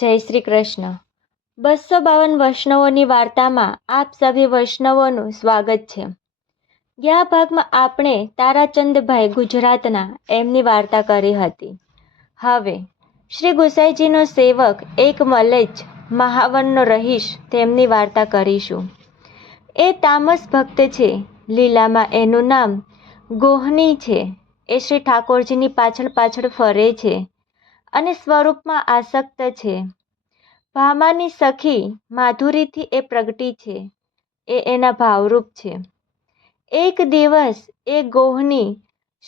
જય શ્રી કૃષ્ણ. બસો બાવન વૈષ્ણવોની વાર્તામાં આપ સભી વૈષ્ણવોનું સ્વાગત છે. ગયા ભાગમાં આપણે તારાચંદભાઈ ગુજરાતના એમની વાર્તા કરી હતી. હવે, શ્રી ગુસાઈજીનો સેવક એક મલેચ મહાવનનો રહીશ તેમની વાર્તા કરીશું. એ તામસ ભક્ત છે, લીલામાં એનું નામ ગોહની છે. એ શ્રી ઠાકોરજીની પાછળ પાછળ ફરે છે. અને સ્વરૂપમાં આસક્ત છે. ભામાની સખી માધુરીથી એ પ્રગટી છે. એ એના ભાવરૂપ છે. એક દિવસ એ ગોહની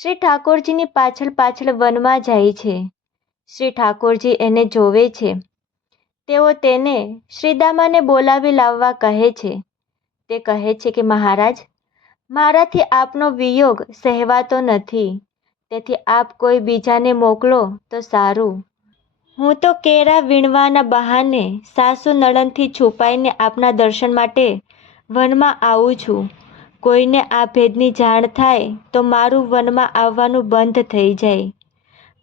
શ્રી ઠાકોરજીની પાછળ પાછળ વનમાં જાય છે. શ્રી ઠાકોરજી એને જોવે છે. તેઓ તેને શ્રીદામાને બોલાવી લાવવા કહે છે. તે કહે છે કે મહારાજ, મારાથી આપનો વિયોગ સહેવાતો નથી. તેથી આપ કોઈ બીજાને મોકલો તો સારું. હું તો કેરા વીણવાના બહાને સાસુ નળનથી છુપાઈને આપના દર્શન માટે વનમાં આવું છું. કોઈને આ ભેદની જાણ થાય તો મારું વનમાં આવવાનું બંધ થઈ જાય.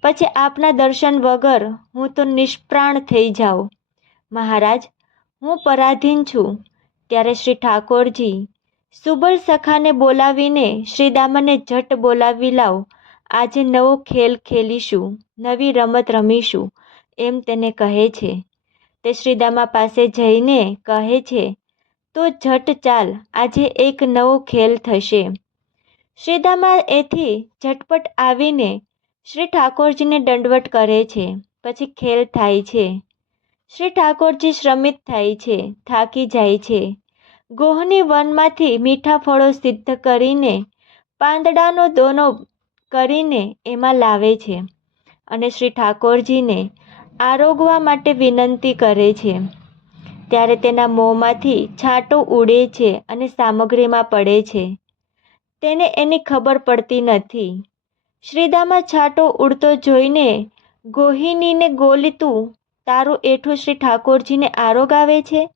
પછી આપના દર્શન વગર હું તો નિષ્પ્રાણ થઈ જાઉં. મહારાજ, હું પરાધીન છું. ત્યારે શ્રી ઠાકોરજી, સુબલ સખાને બોલાવીને શ્રીદામને ઝટ બોલાવી લાવ. આજે નવો ખેલ ખેલીશું, નવી રમત રમીશું, એમ તેને કહે છે. તે શ્રીદામા પાસે જઈને કહે છે, તો ઝટ ચાલ, આજે એક નવો ખેલ થશે. શ્રીદામા એથી ઝટપટ આવીને શ્રી ઠાકોરજીને દંડવટ કરે છે, પછી ખેલ થાય છે. શ્રી ઠાકોરજી શ્રમિત થાય છે, થાકી જાય છે. ગોહની વનમાંથી મીઠા ફળો સિદ્ધ કરીને પાંદડાનો દોનો કરીને એમાં લાવે છે અને શ્રી ઠાકોરજીને આરોગવા માટે વિનંતી કરે છે. ત્યારે તેના મોંમાંથી છાંટો ઉડે છે અને સામગ્રીમાં પડે છે. તેને એની ખબર પડતી નથી. શ્રીદામાં છાંટો ઉડતો જોઈને ગોહિનીને ગોલીતું, તારું એઠું શ્રી ઠાકોરજીને આરોગ આવે છે?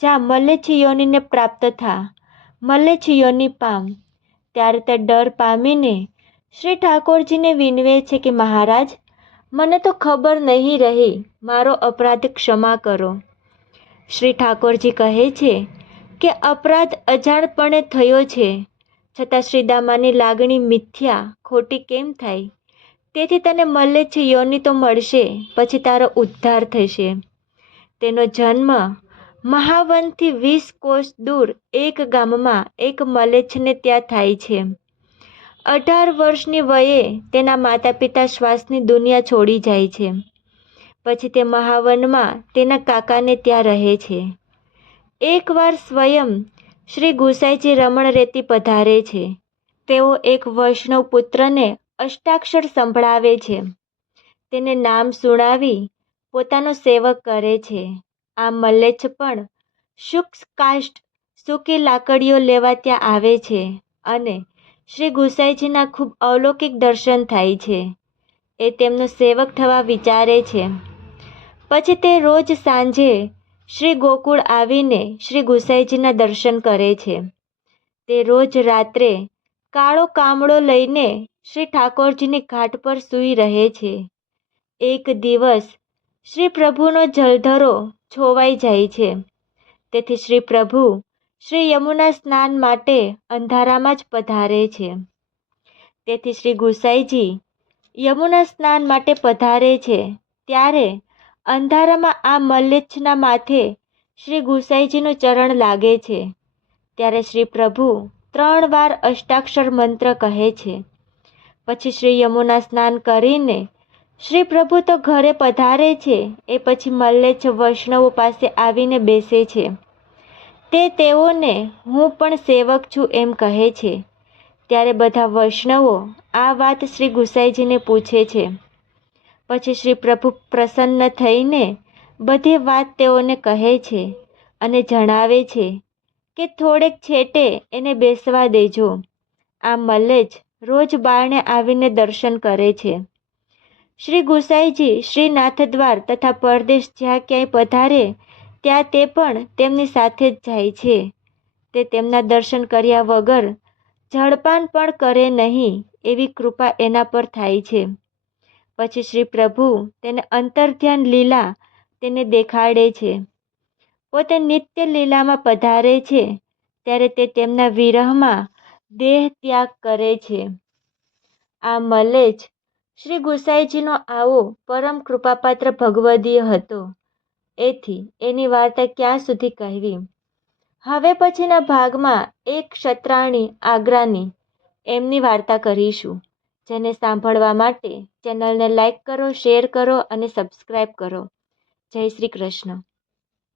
જા મલ્લેછીયોનીને પ્રાપ્ત થા મલ્લેછીયોની પામ. ત્યારે તે ડર પામીને શ્રી ઠાકોરજીને વિનવે છે કે, મહારાજ, મને તો ખબર નહીં રહી. મારો અપરાધ ક્ષમા કરો. શ્રી ઠાકોરજી કહે છે કે, અપરાધ અજાણપણે થયો છે. છતાં શ્રીદામાની લાગણી મિથ્યા, ખોટી કેમ થાય તેથી તને મળે છે યોની તો મળશે, પછી તારો ઉદ્ધાર થશે. તેનો જન્મ મહાવનથી વીસ કોષ દૂર એક ગામમાં એક મલેચ્છને ત્યાં થાય છે. અઢાર વર્ષની વયે તેના માતા પિતા શ્વાસની દુનિયા છોડી જાય છે. પછી તે મહાવનમાં તેના કાકાને ત્યાં રહે છે. એકવાર સ્વયં શ્રી ગુસાઈજી રમણ રેતી પધારે છે. તેઓ એક વૈષ્ણવ પુત્રને અષ્ટાક્ષર સંભળાવે છે. તેને નામ સુણાવી પોતાનો સેવક કરે છે. આ મલ્લેચ્છ પણ શુક્સ કાષ્ટ સૂકી લાકડીઓ લેવા ત્યાં આવે છે અને શ્રી ગુસાઈજીના ખૂબ અલૌકિક દર્શન થાય છે. એ તેમનો સેવક થવા વિચારે છે. પછી તે રોજ સાંજે શ્રી ગોકુળ આવીને શ્રી ગુસાઈજીના દર્શન કરે છે. તે રોજ રાત્રે કાળો કામળો લઈને શ્રી ઠાકોરજીની ઘાટ પર સૂઈ રહે છે. એક દિવસ શ્રી પ્રભુનો જલધરો છોવાઈ જાય છે. તેથી શ્રી પ્રભુ શ્રી યમુના સ્નાન માટે અંધારામાં જ પધારે છે. તેથી શ્રી ગુસાઈજી યમુના સ્નાન માટે પધારે છે. ત્યારે અંધારામાં આ મલ્લેચ્છના માથે શ્રી ગુસાઈજીનું ચરણ લાગે છે. ત્યારે શ્રી પ્રભુ ત્રણ વાર અષ્ટાક્ષર મંત્ર કહે છે. પછી શ્રી યમુના સ્નાન કરીને શ્રી પ્રભુ તો ઘરે પધારે છે. એ પછી મલ્લેચ્છ વૈષ્ણવો પાસે આવીને બેસે છે. તે તેઓને હું પણ સેવક છું એમ કહે છે. ત્યારે બધા વૈષ્ણવો આ વાત શ્રી ગુસાઈજીને પૂછે છે. પછી શ્રી પ્રભુ પ્રસન્ન થઈને બધી વાત તેઓને કહે છે અને જણાવે છે કે થોડેક છેટે એને બેસવા દેજો. આ મલ્લેજ રોજ બારણે આવીને દર્શન કરે છે. શ્રી ગુસાઈજી શ્રીનાથદ્વાર તથા પરદેશ જ્યાં ક્યાંય પધારે ત્યાં તે પણ તેમની સાથે જ જાય છે. તે તેમના દર્શન કર્યા વગર જળપાન પણ કરે નહીં એવી કૃપા એના પર થાય છે. પછી શ્રી પ્રભુ તેને અંતર્ધ્યાન લીલા તેને દેખાડે છે. પોતે નિત્ય લીલામાં પધારે છે ત્યારે તે તેમના વિરહમાં દેહ ત્યાગ કરે છે. આ મલેજ શ્રી ગુસાઈજીનો આવો પરમ કૃપાપાત્ર ભગવદીય હતો. એથી એની વાર્તા ક્યાં સુધી કહેવી? હવે પછીના ભાગમાં એક ક્ષત્રાણી આગ્રાની એમની વાર્તા કરીશું, જેને સાંભળવા માટે ચેનલને લાઈક કરો, શેર કરો અને સબસ્ક્રાઈબ કરો. જય શ્રી કૃષ્ણ.